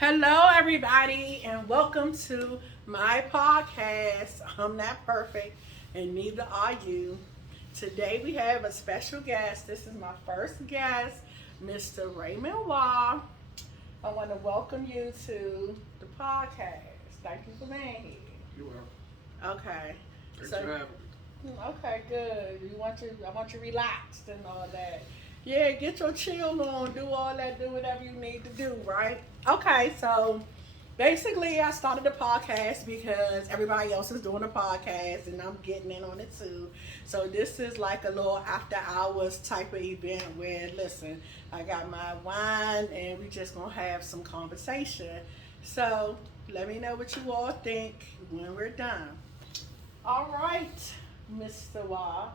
Hello, everybody, and welcome to my podcast. I'm not perfect, and neither are you. Today, we have a special guest. This is my first guest, Mr. Raymond Waugh. I want to welcome you to the podcast. Thank you for being here. You are. Okay. Thanks So, for having okay, good. I want you relaxed and all that. Yeah, get your chill on, do all that, do whatever you need to do, right? Okay, so basically I started the podcast because everybody else is doing a podcast and I'm getting in on it too. So this is like a little after hours type of event where listen, I got my wine and we just gonna have some conversation. So let me know what you all think when we're done. All right, Mr. Waugh.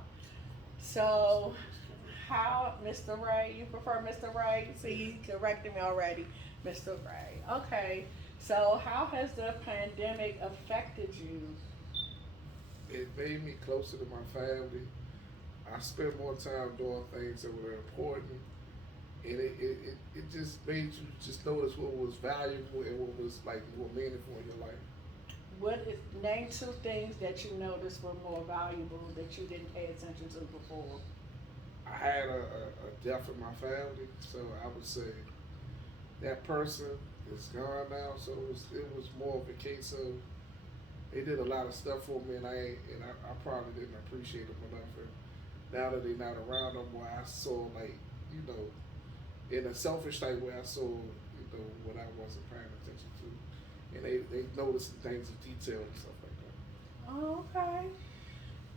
So, how, Mr. Ray? You prefer Mr. Ray? See, he corrected me already, Mr. Ray. Okay. So, how has the pandemic affected you? it. It made me closer to my family. I spent more time doing things that were important. And it just made you just notice what was valuable and what was like more meaningful in your life. What is name two things that you noticed were more valuable that you didn't pay attention to before? I had a death in my family, so I would say that person is gone now. So it was more of a case of they did a lot of stuff for me, and I probably didn't appreciate them enough. And now that they're not around no more, I saw like you know in a selfish type way, I saw what I wasn't paying attention to, and they noticed the things in detail and stuff like Oh, okay.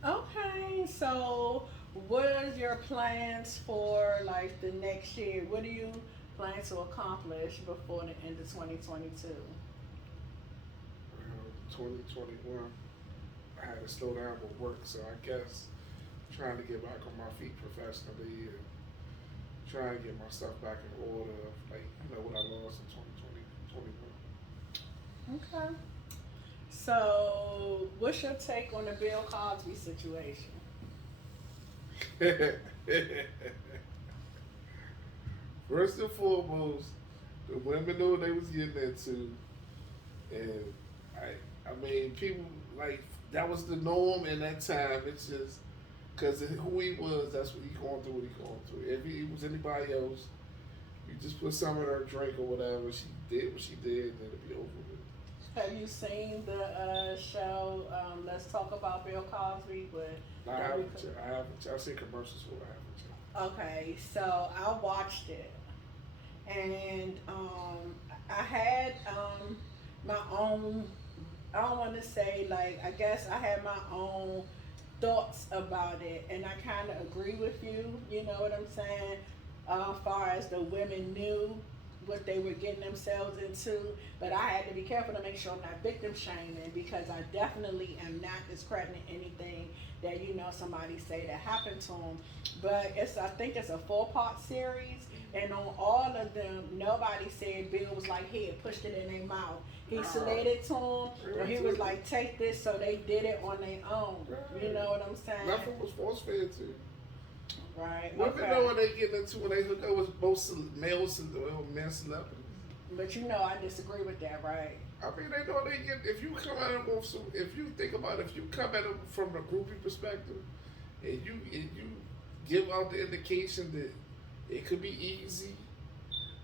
Okay. So, what are your plans for like the next year? What do you plan to accomplish before the end of 2022? that. 2021, I had to slow down with work, so I guess trying to get back on my feet professionally and trying to get my stuff back in order, like what I lost in 2020, Okay. So, what's your take on the Bill Cosby situation? 2021. First and foremost, the women knew what they was getting into, and I mean, people like that was the norm in that time. It's just because who he was, that's what he going through. What he going through. If he was anybody else, you just put some in her drink or whatever. She did what she did, and it'll be over with. Have you seen the show Let's Talk About Bill Cosby with I Debbie? haven't. I haven't. I've seen commercials for it. I haven't. Okay, so I watched it, and I had my own. I don't want to say like I guess I had my own thoughts about it, and I kind of agree with you. You know what I'm saying? As far as the women knew what they were getting themselves into, but I had to be careful to make sure I'm not victim shaming because I definitely am not discrediting anything that somebody say that happened to them. But I think it's a 4-part series, and on all of them, nobody said Bill was like, here, pushed it in their mouth. He said it to them, or he was like, take this, so they did it on their own. You know what I'm saying? Nothing was force fed to. Right. Women know what they get into when they hook up with both males and men celebrities. But I disagree with that, right? I mean, they know they get. If you come at them with some, if you think about it, if you come at them from a groupie perspective, and you give out the indication that it could be easy,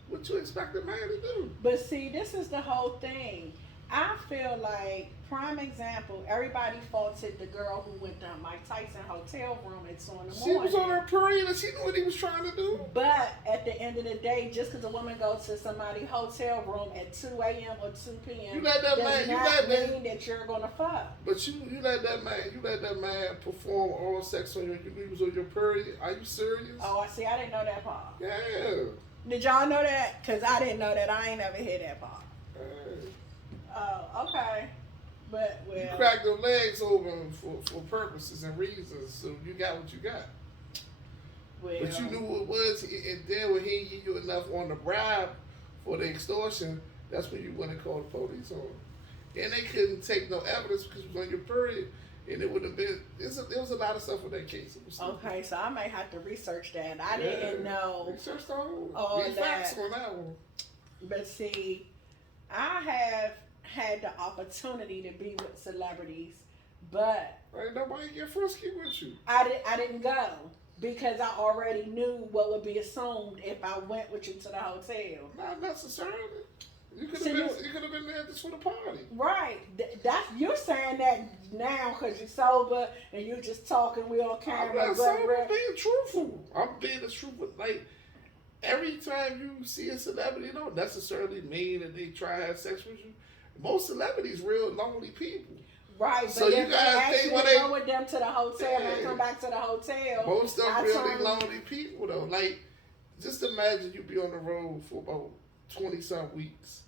what you expect a man to do? But see, this is the whole thing. I feel like, prime example, everybody faulted the girl who went to Mike Tyson hotel room at 2 in the morning. She was on her period and she knew what he was trying to do. But at the end of the day, just because a woman goes to somebody's hotel room at 2 a.m. or 2 p.m. You let that does man. You not let that. mean that you're gonna fuck. But you let that man. You let that man perform oral sex on you. You was on your period. Are you serious? Oh, I see. I didn't know that part. Yeah. Did y'all know that? Cause I didn't know that. I ain't never hear that part. Uh, Oh, okay. But You well, cracked them legs open for purposes and reasons, so you got what you got. well. But you knew who it was, and then when he didn't give you enough on the bribe for the extortion, that's when you went and called the police on him. And they couldn't take no evidence because it was on your period, and it would have been. There was a lot of stuff with that case. It was Okay, so I may have to research that. I didn't know Research the whole. all Get that. facts on that one. But see, I have had the opportunity to be with celebrities, but Ain't nobody get frisky with you. I didn't go because I already knew what would be assumed if I went with you to the hotel. Not necessarily. You could So have been. You could have been there just for the party. Right. That's you're saying that now because you're sober and you're just talking. We on I'm camera. not But saying I'm being truthful. I'm being as truthful. Like every time you see a celebrity, it don't necessarily mean that they try to have sex with you. Most celebrities real lonely people. right. So But you if they guys ask think you when to they go with them to the hotel and Yeah. come back to the hotel, most of I them really told- lonely people though. Like just imagine you be on the road for about 20 some weeks.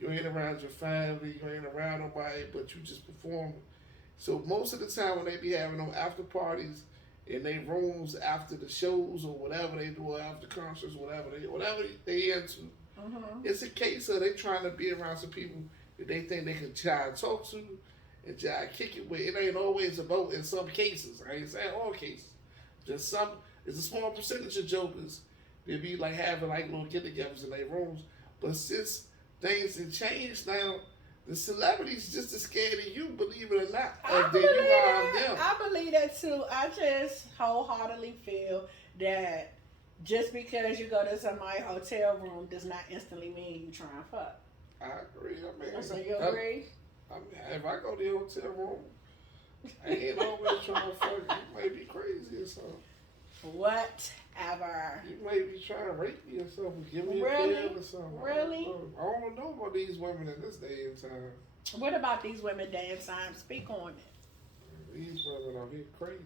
You ain't around your family, you ain't around nobody, but you just perform. So most of the time when they be having them after parties in their rooms after the shows or whatever they do, or after concerts, whatever they into, Mhm. it's a case of they trying to be around some people that they think they can try and talk to and try to kick it with. It ain't always about in some cases. I ain't saying all cases. Just some. It's a small percentage of jokers. They be like having like little get-togethers in their rooms. But since things have changed now, the celebrities just as scared of you, believe it or not, I of believe you are of that. them. I believe that too. I just wholeheartedly feel that just because you go to somebody's hotel room does not instantly mean you trying to fuck. I agree. I mean, So you agree? I mean, if I go to the hotel room, I ain't always trying to fuck. You might be crazy or something. Whatever. You may be trying to rape me or something, give me Really? a pill or something. Really? I don't know about these women in this day and time. What about these women day and time? Speak on it. These women out here crazy.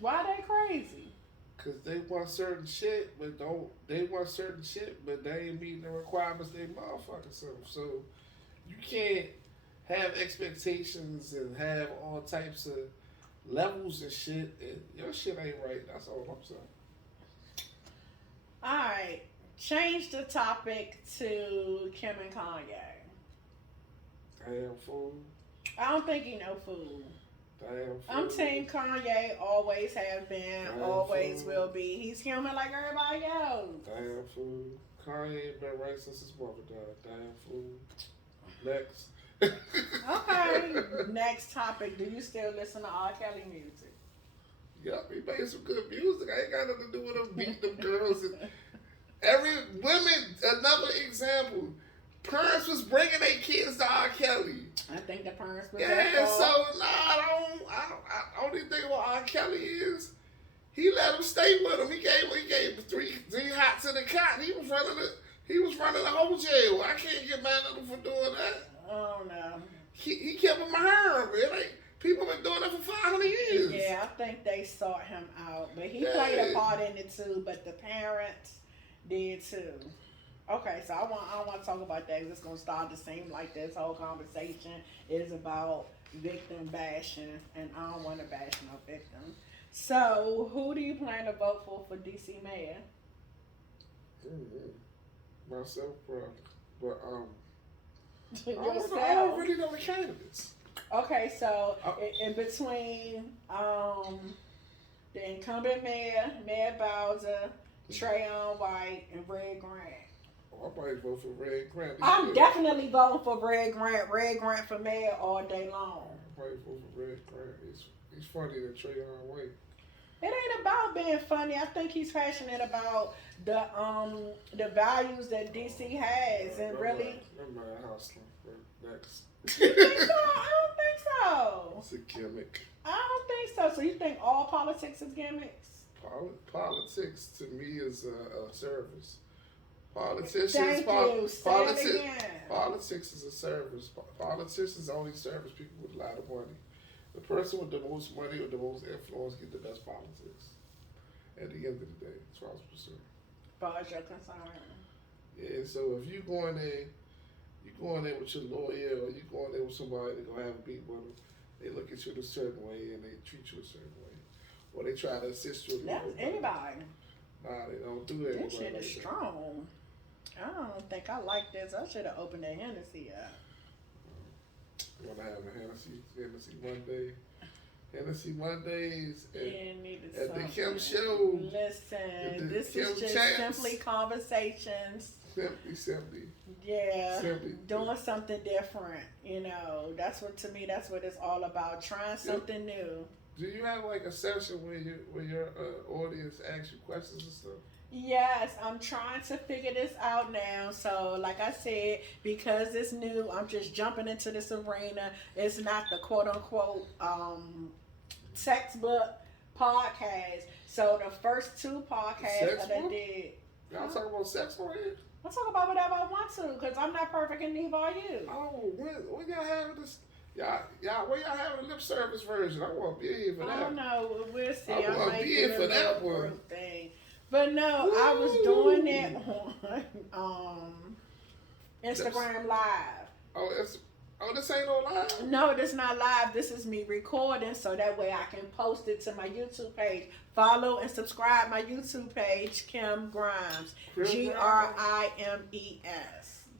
Why they crazy? Cause they want certain shit, but they want certain shit, but they ain't meeting the requirements they motherfucking self. So you can't have expectations and have all types of levels and shit, and your shit ain't right. That's all I'm saying. All right. Change the topic to Kim and Kanye. Damn fool. I don't think he no fool. Damn fool. I'm team Kanye. Always have been. Damn Always fool. will be. He's human like everybody else. Damn fool. Kanye ain't been right since his mother died. Damn fool. Next. Okay. Next topic. Do you still listen to R. Kelly music? Yup, he made some good music. I ain't got nothing to do with him beating them girls. And every women, another example. Parents was bringing their kids to R. Kelly. I think the parents was Yeah, at so fault. I only thing about R. Kelly is he let him stay with him. He gave three hots in the cot. He was running the whole jail. I can't get mad at him for doing that. Oh no. He kept him behind. Like people been doing that for 500 years. Yeah, I think they sought him out, but he Yeah. played a part in it too. But the parents did too. Okay, so I don't want to talk about that 'cause it's gonna start to seem like this whole conversation is about victim bashing, and I don't want to bash no victim. So, who do you plan to vote for DC mayor? Myself, probably. But I don't Yourself. really know the candidates. Okay, so in between the incumbent mayor, Mayor Bowser, Trayon White, and Red Grant. I might vote for Red Grant. I'm definitely voting for Red Grant. Red Grant for mayor all day long. I might vote for Red Grant. He's funnier than Trayon White. It ain't about being funny. I think he's passionate about the values that DC has, and really. I'm not hustling. Next. You think so? I don't think so. It's a gimmick. I don't think so. So you think all politics is gimmicks? Politics to me is a service. Politicians. Thank you. Say it again. Politics is a service. Politicians only service people with a lot of money. The person with the most money or the most influence get the best politics. At the end of the day, that's what I was pursuing. As far as you're concerned. Yeah, so if you go in there with your lawyer or you go in there with somebody to go have a beat with them, they look at you in a certain way and they treat you a certain way. Or they try to assist you. That's anybody. Nah, they don't do it. This shit is strong. I don't think I like this. I should have opened that Hennessy up. You want to have a Hennessy Monday. Hennessy Mondays at the Kim Show. Listen, The this Kim is just Chance. simply conversations. Simply. Yeah, Simply. doing something different. That's what to me. That's what it's all about. Trying something new. Do you have like a session where your audience asks you questions and stuff? Yes, I'm trying to figure this out now. So, like I said, because it's new, I'm just jumping into this arena. It's not the quote unquote textbook podcast. So the first two podcasts that I did. Y'all talking about sex on here? I talk about whatever I want to, because I'm not perfect and neither are you. Oh, when y'all having this? Y'all, where y'all having a lip service version? I want to be here for that. I don't know. We'll see. I want to be here for that one. Thing. But no, I was doing it on Instagram Live. This ain't no live? No, this not live. This is me recording so that way I can post it to my YouTube page. Follow and subscribe my YouTube page, Kim Grimes. Grimes.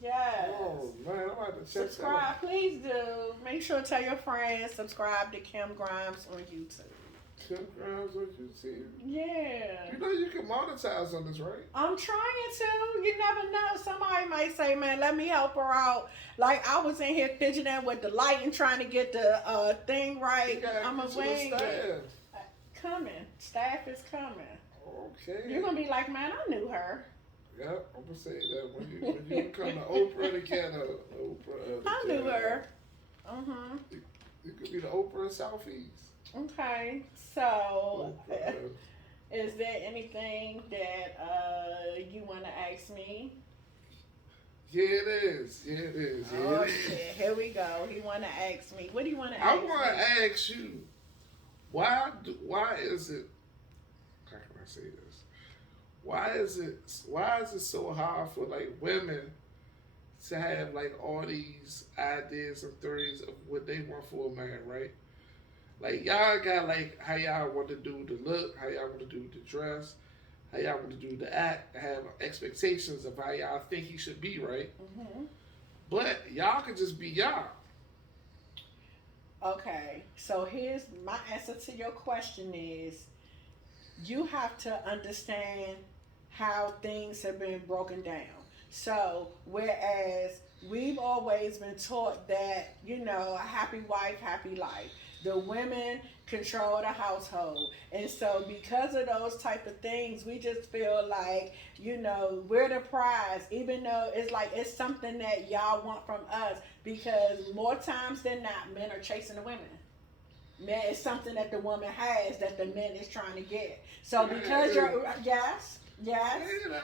Yes. Oh, man, I'm about to check subscribe, that out. Please do. Make sure to tell your friends. Subscribe to Kim Grimes on YouTube. Kim Grimes on YouTube? Yeah. You know you can monetize on this, right? I'm trying to. You never know. Somebody might say, man, let me help her out. Like, I was in here fidgeting with the light and trying to get the thing right. I'm a wing. Coming. Staff is coming. Okay. You're going to be like, man, I knew her. Yep, I'm going to say that when you become the Oprah of Canada. I knew her. Uh-huh. You could be the Oprah of Southeast. Okay. So, is there anything that you want to ask me? Yeah, it is. Oh, shit. Here we go. He want to ask me. What do you want to ask me? I want to ask you, why is it, how can I say this? Why is it so hard for like women to have like all these ideas and theories of what they want for a man, right? Like y'all got like how y'all want to do the look, how y'all want to do the dress, how y'all want to do the act, have expectations of how y'all think he should be, right? Mm-hmm. But y'all can just be y'all. Okay, so here's my answer to your question is, you have to understand how things have been broken down. So, whereas we've always been taught that, a happy wife, happy life. The women control the household. And so because of those type of things, we just feel like, we're the prize, even though it's something that y'all want from us, because more times than not, men are chasing the women. Man, it's something that the woman has that the man is trying to get. So because yes,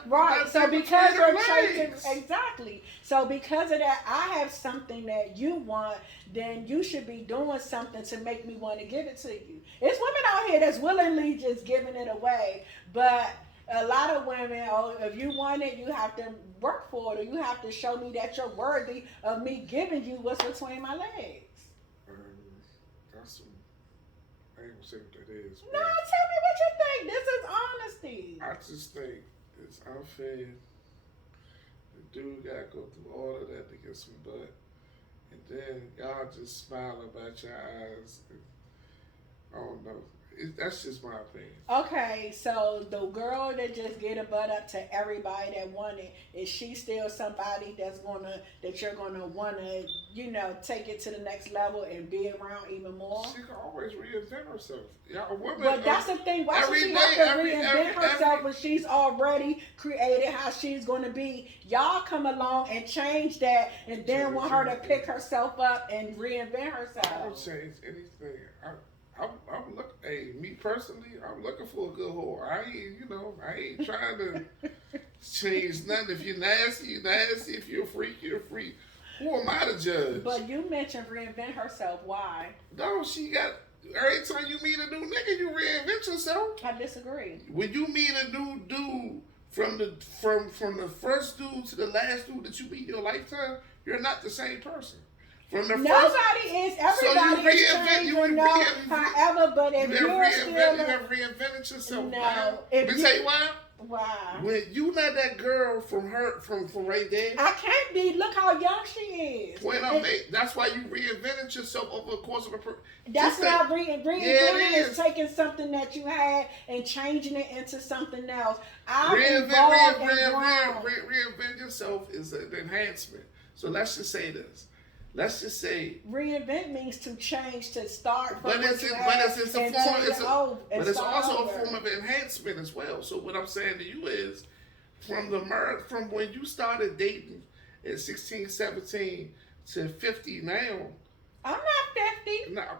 right. So because you're chasing, exactly. So because of that, I have something that you want, then you should be doing something to make me want to give it to you. It's women out here that's willingly just giving it away, but a lot of women, if you want it, you have to work for it, or you have to show me that you're worthy of me giving you what's between my legs. I ain't gonna say what that is. No, tell me what you think. This is honesty. I just think it's unfair. The dude gotta go through all of that to get some butt. And then y'all just smile about your eyes. I don't know. That's just my opinion. Okay, so the girl that just get a butt up to everybody that want it, is she still somebody that you're gonna wanna, take it to the next level and be around even more? She can always reinvent herself. Yeah, a woman. But that's the thing. Why should she have to reinvent herself when she's already created how she's gonna be? Y'all come along and change that, and then want her to pick herself up and reinvent herself. I don't change anything. I'm looking. Hey, me personally, I'm looking for a good whore. I ain't trying to change nothing. If you're nasty, you're nasty. If you're a freak, you're a freak. Who am I to judge? But you mentioned reinvent herself. Why? No, she got. Every time you meet a new nigga, you reinvent yourself. I disagree. When you meet a new dude, from the first dude to the last dude that you meet in your lifetime, you're not the same person. Nobody is. Everybody is changing. However, but if you're still... You have reinvented yourself. No. Let me tell you why. Why? When you not that girl from right there. I can't be. Look how young she is. That's why you reinvented yourself over the course of a. That's not reinventing it is taking something that you had and changing it into something else. Reinvent yourself is an enhancement. So let's just say this. Let's just say reinvent means to change, to start from but it's also a form of enhancement as well. So what I'm saying to you is from when you started dating at 16, 17 to 50 now. I'm not 50. No.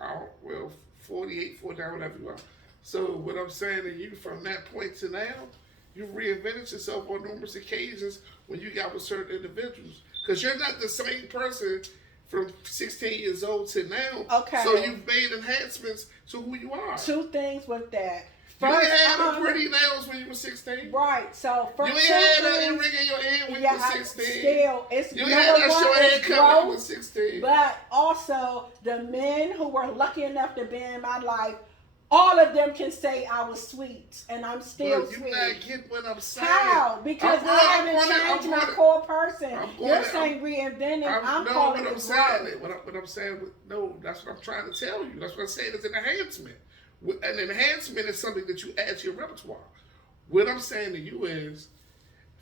Oh, well, 48, 49, whatever you are. So what I'm saying to you from that point to now, you reinvented yourself on numerous occasions when you got with certain individuals. Because you're not the same person from 16 years old to now. Okay. So you've made enhancements to who you are. Two things with that. First, you ain't had no pretty nails when you were 16. Right. So first, you ain't had that ring in your ear when you were 16. Still, it's you ain't had that short haircut when you were 16. But also, the men who were lucky enough to be in my life, all of them can say I was sweet, and I'm still sweet. You not get what I'm saying. How? Because I haven't changed my core person. You're saying reinventing. I'm calling it growth. What I'm saying, no, that's what I'm trying to tell you. That's what I'm saying. It's an enhancement. An enhancement is something that you add to your repertoire. What I'm saying to you is,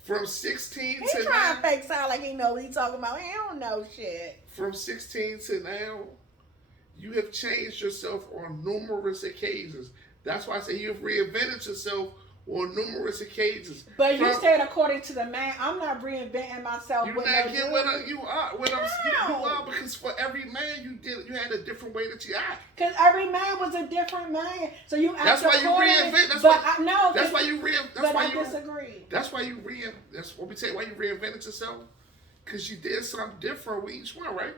from 16 to now. He trying to fake sound like he know what he talking about. He don't know shit. From 16 to now, you have changed yourself on numerous occasions. That's why I say you've reinvented yourself on numerous occasions. But you said according to the man, I'm not reinventing myself. You not get what you are. You are because for every man you had a different way that you act. Because every man was a different man. So you act That's why you reinvent. That's why you disagree. That's why you That's what we say. Why you reinvented yourself? Because you did something different with each one, right?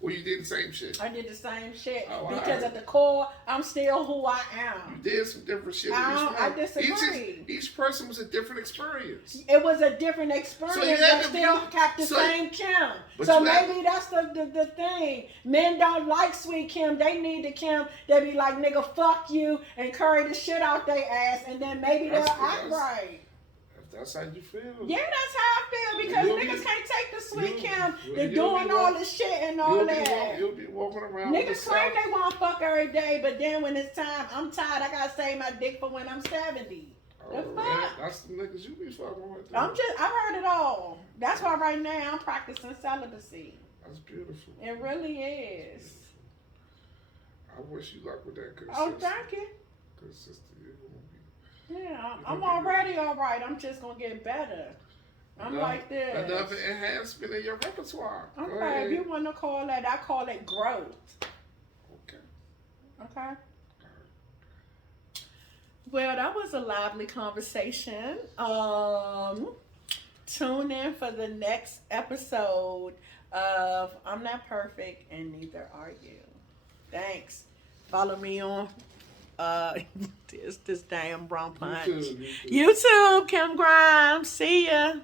Or you did the same shit? I did the same shit. Because at the core, I'm still who I am. You did some different shit. I disagree. Each person was a different experience. It was a different experience, but still kept the same Kim. So maybe that's the thing. Men don't like sweet Kim. They need the Kim. They be like, nigga, fuck you, and curry the shit out their ass, and then maybe they'll act right. That's how you feel. Yeah, that's how I feel because niggas can't take the sweet Kim. They're doing all this shit and all that. You'll be walking around. Niggas claim they want to fuck every day, but then when it's time, I'm tired. I gotta save my dick for when I'm 70. The fuck? That's the niggas you be fucking with. I've heard it all. That's why right now I'm practicing celibacy. That's beautiful. It really is. I wish you luck with that. Oh, thank you. Good sister. Yeah, I'm already all right. I'm just going to get better. Like this. Another enhancement in your repertoire. Okay, if you want to call that, I call it growth. Okay? Well, that was a lively conversation. Tune in for the next episode of I'm Not Perfect and Neither Are You. Thanks. Follow me on this damn Bron Punch. YouTube, Kim Grimes. See ya.